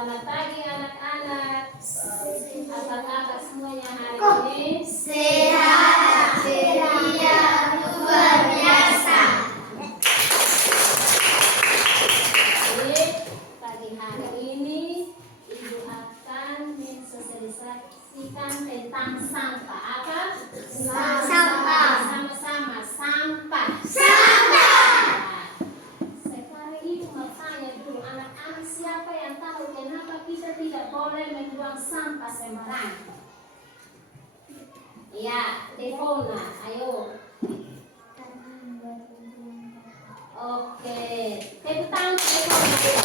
Selamat pagi anak-anak. Apa kabar semuanya hari ini? Sehat, ceria, luar biasa. Baik, pagi hari ini Ibu akan mensosialisasikan tentang sampah. Apa? Sampah. Sama-sama, sampah. Sampah. Sekarang Ibu mau tanya dulu anak-anak, siapa yang tahu kenapa kita tidak boleh membuang sampah sembarangan? Ya, Devona, ayo. Oke, tepuk tangan untuk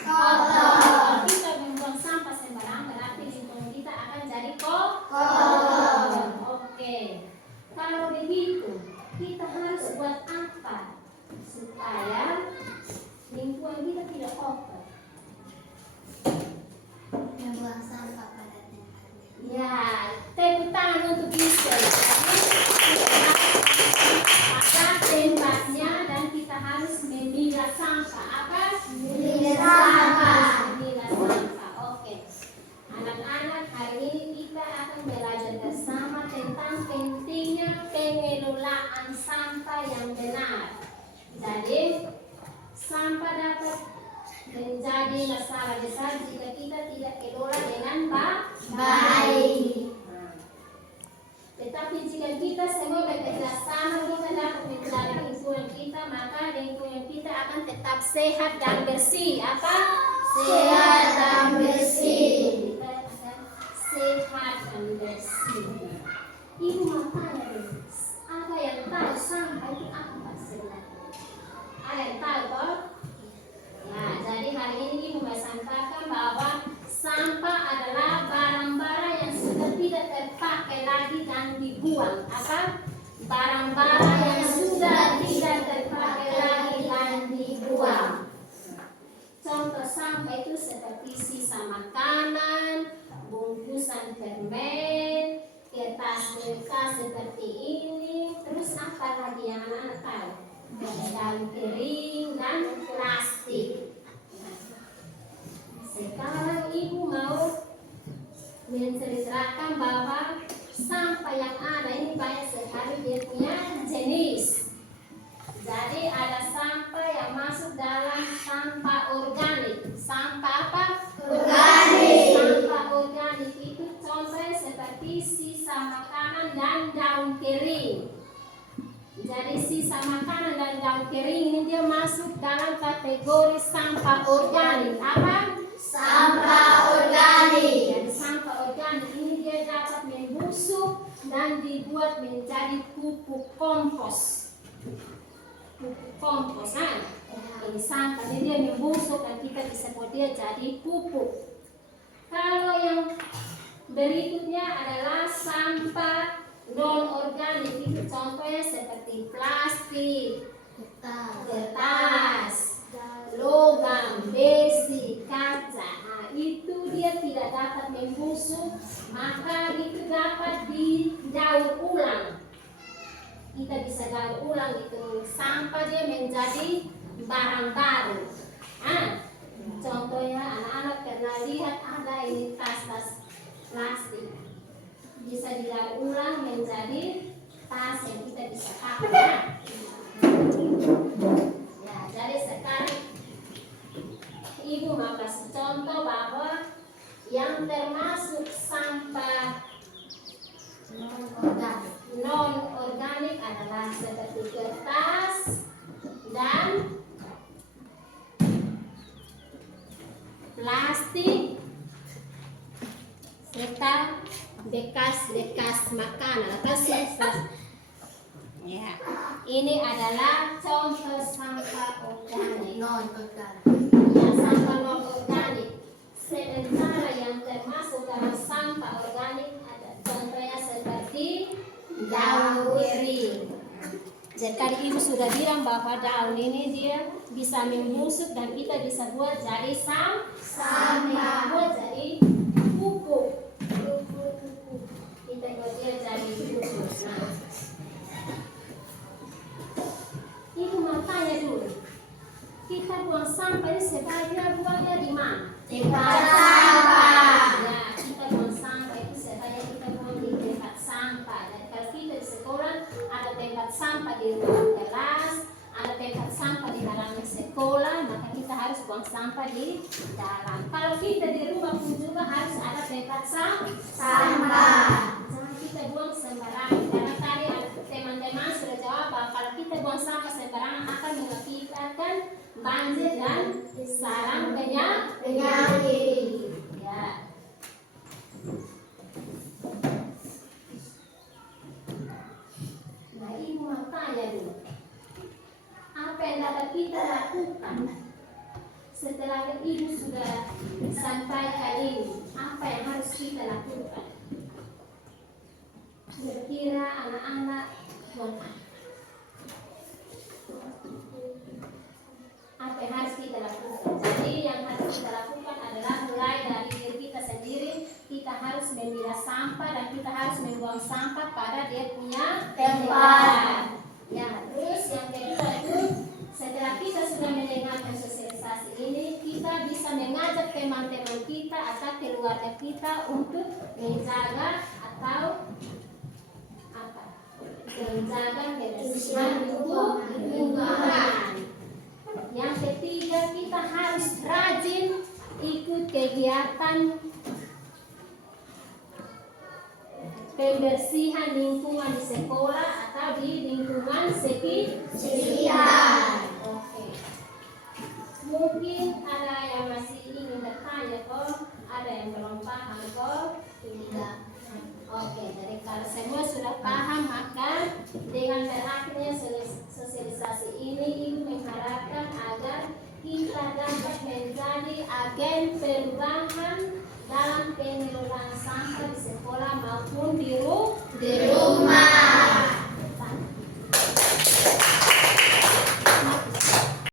Kalau kita membuang sampah sembarangan, berarti lingkungan kita akan jadi kotor. Oke, kalau begitu kita harus buat apa supaya lingkungan kita tidak kotor? Membuang sampah pada tempatnya. Ya, tepuk tangan untuk bisa. Pada tempatnya dan kita harus memilah sampah. Apa? Memilah sampah. Memilah sampah. Oke. Anak-anak, hari ini kita akan belajar bersama tentang pentingnya pengelolaan sampah yang benar. Jadi, sampah dapat menjadi masalah besar jika kita tidak kelola dengan baik. Tetapi jika kita semua bekerja sama, kita dapat menjaga lingkungan kita, maka lingkungan kita akan tetap sehat dan bersih. Apa? Sehat dan bersih. Kita akan sehat dan bersih. Ibu mau tanya dulu, apa yang tahu sampah itu apa sebenarnya? Ada yang tahu toh? Ya, jadi hari ini Ibu mau sampaikan bahwa sampah adalah barang-barang yang sudah tidak terpakai lagi dan dibuang. Apa? Barang-barang yang sudah tidak terpakai lagi dan dibuang. Contoh sampah itu seperti sisa makanan, bungkusan permen, kertas bekas seperti ini. Terus apa lagi yang anak-anak tahu? Daun kering dan plastik. Sekarang Ibu mau menceritakan bahwa sampah yang ada ini banyak sekali dia punya jenis. Jadi ada sampah yang masuk dalam sampah organik. Sampah apa? Organik. Sampah organik itu contohnya seperti sisa makanan dan daun kering. Jadi sisa makanan dan daun kering ini dia masuk dalam kategori sampah organik. Apa? Sampah organik. Jadi sampah organik ini dia dapat membusuk dan dibuat menjadi pupuk kompos. Pupuk kompos, kan? Ini sampah ini dia membusuk dan kita bisa buat dia jadi pupuk. Kalau yang berikutnya adalah sampah non organik, itu contohnya seperti plastik, kertas, logam, besi, kaca. Nah, itu dia tidak dapat membusuk, maka itu dapat didaur ulang. Kita bisa daur ulang itu sampah dia menjadi barang baru. Contohnya anak-anak pernah lihat ada ini tas-tas plastik. Bisa didaur ulang menjadi tas yang kita bisa pakai. Ya, jadi sekarang Ibu mau kasih contoh bahwa yang termasuk sampah non organik adalah seperti kertas dan plastik serta bekas-bekas makanan atau sisa. Ya, ini adalah contoh sampah organik. Non organik. Ya, sampah non organik. Sementara yang termasuk dalam sampah organik ada contohnya seperti daun kering. Jadi tadi Ibu sudah bilang bahwa daun ini dia bisa membusuk dan kita bisa buat jadi sampah, buat jadi pupuk. Kita buat dia jadi pupuk. Nah, Ibu mau tanya dulu, kita buang sampah tempat sampah di ruang kelas, ada tempat sampah di halaman sekolah, maka kita harus buang sampah di dalam. Kalau kita di rumah pun juga harus ada tempat sampah. Jangan kita buang sembarangan. Karena tadi ada teman-teman sudah jawab bahwa kalau kita buang sampah sembarangan akan mengakibatkan banjir dan sarang penyakit. Ya. Nah, ibu mau tanya dulu. Apa yang dapat kita lakukan setelah ibu sudah sampaikan ini? Apa yang harus kita lakukan? Kira-kira anak-anak apa yang harus kita lakukan? Jadi yang harus kita lakukan adalah mulai dari diri kita sendiri. Kita harus memilah sampah dan kita harus membuang sampah pada dia punya tempat. Ya, terus yang kedua itu setelah kita sudah mendengarkan sosialisasi ini, kita bisa mengajak teman-teman kita atau keluarga kita untuk menjaga atau apa? Menjaga kebersihan lingkungan. Yang ketiga, kita harus rajin ikut kegiatan pembersihan lingkungan di sekolah atau di lingkungan sekitar. Oke. Mungkin ada yang masih ingin bertanya kok, ada yang belum paham kok? Tidak. Oke, jadi kalau semua sudah paham, maka dengan berakhirnya sosialisasi ini, Ibu mengharapkan agar kita dapat menjadi agen perubahan dalam pengelolaan sampah di sekolah maupun di rumah.